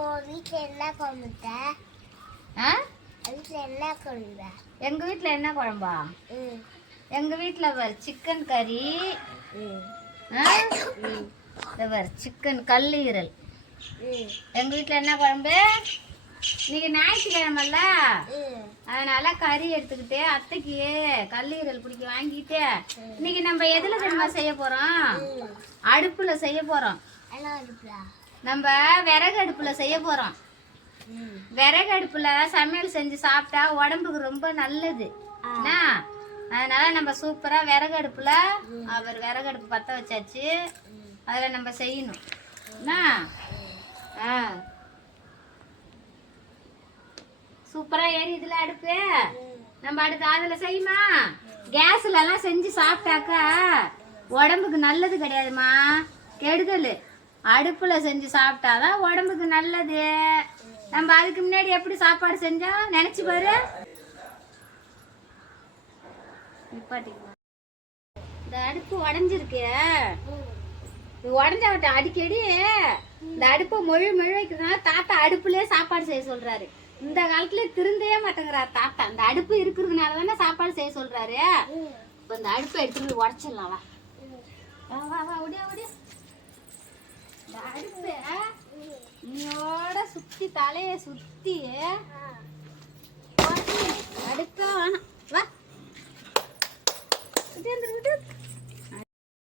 வீட்டில் என்ன குழம்பு? வீட்டில் என்ன குழம்பு? எங்கள் வீட்டில் என்ன குழம்பா? எங்கள் வீட்டில் சிக்கன் கறி, சிக்கன் கல்லீரல். எங்கள் வீட்டில் என்ன குழம்பு? இன்னைக்கு ஞாயிற்றுக்கிழமல்ல, அதனால கறி எடுத்துக்கிட்டு அத்தைக்கு கல்லீரல் பிடிக்க வாங்கிட்டு இன்னைக்கு நம்ம எதுல தெரியுமா செய்ய போறோம்? அடுப்புல செய்ய போறோம். நம்ம விறகு அடுப்புல செய்ய போறோம். விறகு அடுப்புல சமையல் செஞ்சு சாப்பிட்டா உடம்புக்கு ரொம்ப நல்லது. அதனால நம்ம சூப்பரா விறகு அடுப்புல விறகு அடுப்பு பத்த வச்சாச்சு. அதில் நம்ம செய்யணும். சூப்பரா ஏறி இதுல அடுப்பு நம்ம அடுத்து அதுல செய்யுமா? கேஸ்ல எல்லாம் செஞ்சு சாப்பிட்டாக்கா உடம்புக்கு நல்லது கிடையாதுமா, கெடுதல். அடுப்புல செஞ்சு சாப்பிட்டாதான் உடம்புக்கு நல்லது. நம்ம அதுக்கு முன்னாடி எப்படி சாப்பாடு செஞ்சோம் நினைச்சு பாரு. இந்த அடுப்பு உடஞ்சிருக்கு. உடஞ்ச அடிக்கடி இந்த அடுப்பை மொழி வைக்கிறதுனால தாத்தா அடுப்புலயே சாப்பாடு செய்ய சொல்றாரு. இந்த காலத்துல திருந்தவே மாட்டேங்கிறார் தாத்தா. இந்த அடுப்பு இருக்கிறதுனால தானே சாப்பாடு செய்ய சொல்றாரு. இப்ப இந்த அடுப்பை எடுத்துட்டு உடச்சிடலாம். வா ஓடியா. இந்த அடுப்பு நீயோட சுத்தி தலைய சுத்தி அடுப்ப வேணாம். வா விட்டு